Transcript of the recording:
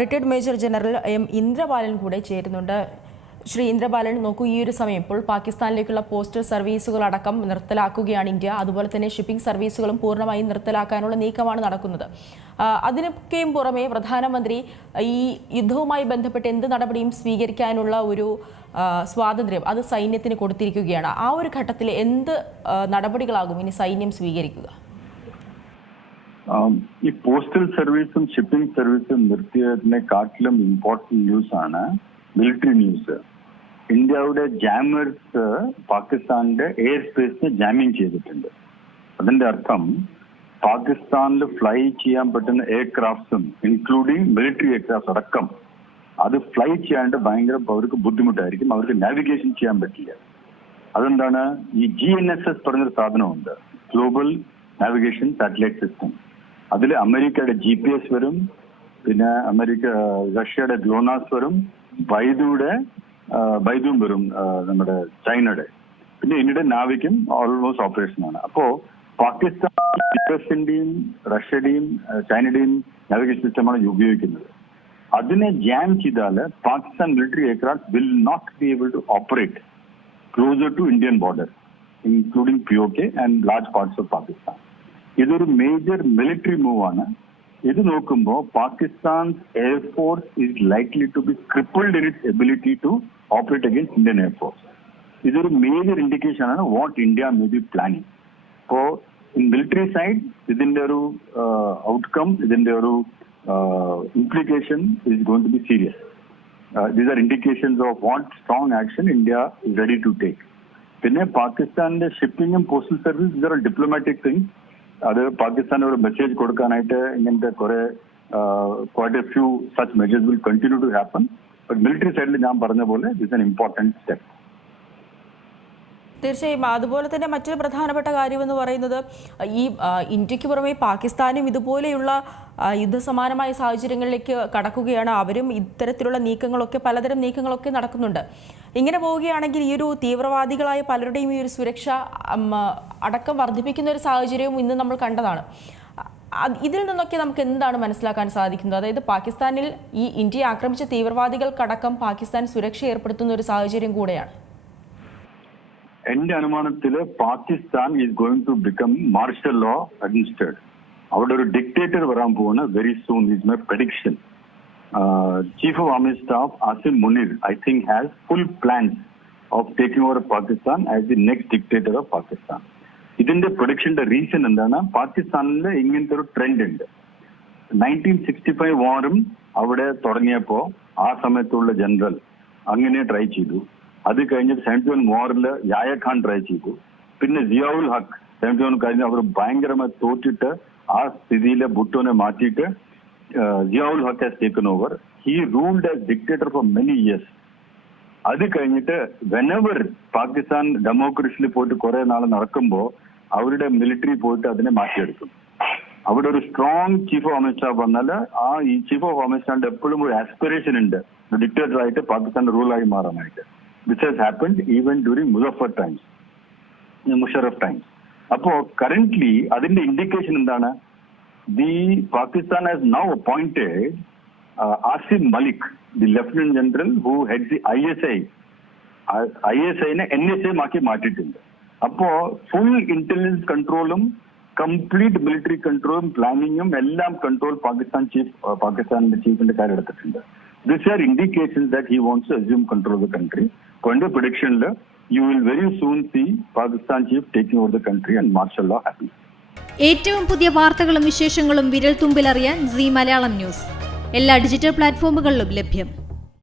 Retired major general M Indrabalan കൂടെ ചേരുന്നുണ്ട്. ശ്രീ ഇന്ദ്രബാലൻ നോക്കൂ ഈ ഒരു സമയം ഇപ്പോൾ പാകിസ്ഥാനിലേക്കുള്ള പോസ്റ്റൽ സർവീസുകൾ അടക്കം നിർത്തലാക്കുകയാണ് ഇന്ത്യ. അതുപോലെ തന്നെ ഷിപ്പിംഗ് സർവീസുകളും പൂർണമായും നിർത്തലാക്കാനുള്ള നീക്കമാണ് നടക്കുന്നത്. അതിനൊക്കെയും പുറമെ പ്രധാനമന്ത്രി ഈ യുദ്ധവുമായി ബന്ധപ്പെട്ട് എന്ത് നടപടിയും സ്വീകരിക്കാനുള്ള ഒരു സ്വാതന്ത്ര്യം അത് സൈന്യത്തിന് കൊടുത്തിരിക്കുകയാണ്. ആ ഒരു ഘട്ടത്തിൽ എന്ത് നടപടികളാകും ഇനി സൈന്യം സ്വീകരിക്കുക? ഈ പോസ്റ്റൽ സർവീസും ഷിപ്പിംഗ് സർവീസും നിർത്തിയതിനെക്കാട്ടിലും ഇമ്പോർട്ടന്റ് ന്യൂസ് ആണ് മിലിറ്ററി ന്യൂസ് ഇന്ത്യയുടെ ജാമേഴ്സ് പാകിസ്ഥാന്റെ എയർ സ്പേസ് ജാമിങ് ചെയ്തിട്ടുണ്ട്. അതിന്റെ അർത്ഥം പാകിസ്ഥാനിൽ ഫ്ലൈ ചെയ്യാൻ പറ്റുന്ന എയർക്രാഫ്റ്റ്സും ഇൻക്ലൂഡിങ് മിലിറ്ററി എയർക്രാഫ്റ്റ് അടക്കം അത് ഫ്ലൈ ചെയ്യാണ്ട് ഭയങ്കര അവർക്ക് ബുദ്ധിമുട്ടായിരിക്കും. അവർക്ക് നാവിഗേഷൻ ചെയ്യാൻ പറ്റില്ല. അതെന്താണ്? ഈ ജി എൻ എസ് എസ് പറഞ്ഞൊരു സാധനമുണ്ട്. ഗ്ലോബൽ നാവിഗേഷൻ സാറ്റലൈറ്റ് സിസ്റ്റം അതിൽ അമേരിക്കയുടെ ജി പി എസ് വരും പിന്നെ അമേരിക്ക റഷ്യയുടെ ഗ്ലോനാസ് വരും ബൈദുയുടെ ബൈദുവും വരും നമ്മുടെ ചൈനയുടെ. പിന്നെ ഇന്ത്യയുടെ നാവിക്കും ഓൾമോസ്റ്റ് ഓപ്പറേഷൻ ആണ്. അപ്പോ പാകിസ്ഥാൻ യു എസിന്റെയും റഷ്യയുടെയും ചൈനയുടെയും നാവിഗേഷൻ സിസ്റ്റമാണ് ഉപയോഗിക്കുന്നത്. അതിനെ ജാം ചെയ്താൽ Pakistan military aircraft will not be able to operate closer to Indian border including P O K and large parts of Pakistan. ഇതൊരു മേജർ മിലിറ്ററി മൂവ് ആണ്. ഇത് നോക്കുമ്പോൾ Pakistan air force is likely to be crippled in its ability to operate against Indian air force ഇതൊരു major indication ആണ് what India may be planning അപ്പോ in military side ഇതിന്റെ ഒരു outcome ഇതിന്റെ ഒരു implication is going to be serious uh, these are indications of what strong action India is ready to take. പിന്നെ പാകിസ്ഥാന്റെ ഷിപ്പിംഗും postal service either diplomatic thing അത് പാകിസ്ഥാനോട് message കൊടുക്കാനായിട്ട് ഇങ്ങനത്തെ കുറെ quite a few such measures will continue to happen but military സൈഡിൽ ഞാൻ പറഞ്ഞ പോലെ ദിസ് എൻ ഇമ്പോർട്ടന്റ് സ്റ്റെപ്പ് തീർച്ചയായും അതുപോലെ തന്നെ മറ്റൊരു പ്രധാനപ്പെട്ട കാര്യമെന്ന് പറയുന്നത് ഈ ഇന്ത്യയ്ക്ക് പുറമെ പാകിസ്ഥാനും ഇതുപോലെയുള്ള യുദ്ധസമാനമായ സാഹചര്യങ്ങളിലേക്ക് കടക്കുകയാണ്. അവരും ഇത്തരത്തിലുള്ള നീക്കങ്ങളൊക്കെ പലതരം നീക്കങ്ങളൊക്കെ നടക്കുന്നുണ്ട്. ഇങ്ങനെ പോവുകയാണെങ്കിൽ ഈ ഒരു തീവ്രവാദികളായ പലരുടെയും ഈ ഒരു സുരക്ഷ അടക്കം വർദ്ധിപ്പിക്കുന്ന ഒരു സാഹചര്യവും ഇന്ന് നമ്മൾ കണ്ടതാണ്. ഇതിൽ നിന്നൊക്കെ നമുക്ക് എന്താണ് മനസ്സിലാക്കാൻ സാധിക്കുന്നത്? അതായത് പാകിസ്ഥാനിൽ ഈ ഇന്ത്യയെ ആക്രമിച്ച തീവ്രവാദികൾക്കടക്കം പാകിസ്ഥാൻ സുരക്ഷ ഏർപ്പെടുത്തുന്ന ഒരു സാഹചര്യം കൂടെയാണ്. എന്റെ അനുമാനത്തിൽ Pakistan is going to become martial law administered അവിടെ ഒരു ഡിക്റ്റേറ്റർ വരാൻ പോവാണ്. Very soon is my prediction chief of army staff Asim Munir I think has full plans of taking over Pakistan as the next dictator of Pakistan ഇതിന്റെ പ്രൊഡിക്ഷന്റെ reason എന്താണ്? പാകിസ്ഥാനിൽ ഇങ്ങനത്തെ ഒരു ട്രെൻഡ് ഉണ്ട്. നയന്റീൻ സിക്സ്റ്റി ഫൈവ് വാറും അവിടെ തുടങ്ങിയപ്പോ ആ സമയത്തുള്ള ജനറൽ അങ്ങനെ ട്രൈ ചെയ്തു. അത് കഴിഞ്ഞിട്ട് സെവന്റി വൺ വാറിൽ യായ ഖാൻ ട്രൈ ചെയ്തു. പിന്നെ ജിയാവുൽ ഹക്ക് സെവന്റി വൺ കഴിഞ്ഞ് അവർ ഭയങ്കരമായി തോറ്റിട്ട് ആ സ്ഥിതിയിലെ ബുട്ടോനെ മാറ്റിയിട്ട് Zia ul Haq has taken over he ruled as dictator for many years അത് കഴിഞ്ഞിട്ട് വെനവർ പാകിസ്ഥാൻ ഡെമോക്രസിയിൽ പോയിട്ട് കുറെ നാൾ നടക്കുമ്പോൾ അവരുടെ മിലിറ്ററി പോയിട്ട് അതിനെ മാറ്റിയെടുക്കും. അവിടെ ഒരു സ്ട്രോങ് ചീഫ് ഓഫ് സ്റ്റാഫ് വന്നാൽ ആ ഈ ചീഫ് ഓഫ് സ്റ്റാഫിന്റെ എപ്പോഴും ഒരു ആസ്പിറേഷൻ ഉണ്ട്. ഡിക്റ്റേറ്റർ ആയിട്ട് പാകിസ്ഥാന്റെ ആയി മാറാനായിട്ട്. This has happened even during Muzaffar times Musharraf times അപ്പോ കറന്റ്ലി അതിന്റെ ഇൻഡിക്കേഷൻ എന്താണ് the Pakistan has now appointed Asim Malik the lieutenant general who head the I S I I S ഐനെ N S A ആക്കി മാറ്റിയിട്ടുണ്ട്. അപ്പോ full intelligence കൺട്രോളും complete military കൺട്രോളും പ്ലാനിങ്ങും എല്ലാം കൺട്രോൾ പാകിസ്ഥാൻ ചീഫ് പാകിസ്ഥാനിന്റെ ചീഫിന്റെ കാര്യം എടുത്തിട്ടുണ്ട് this are indications that he wants assume control of the country എന്റെ പ്രൊഡിക്ഷനിൽ you will very soon see Pakistan chief taking over the country and martial law happy ഏറ്റവും പുതിയ വാർത്തകളും വിശേഷങ്ങളും വിരൽ തുമ്പിലറിയാൻ സി മലയാളം ന്യൂസ്. എല്ലാ ഡിജിറ്റൽ പ്ലാറ്റ്ഫോമുകളിലും ലഭ്യം.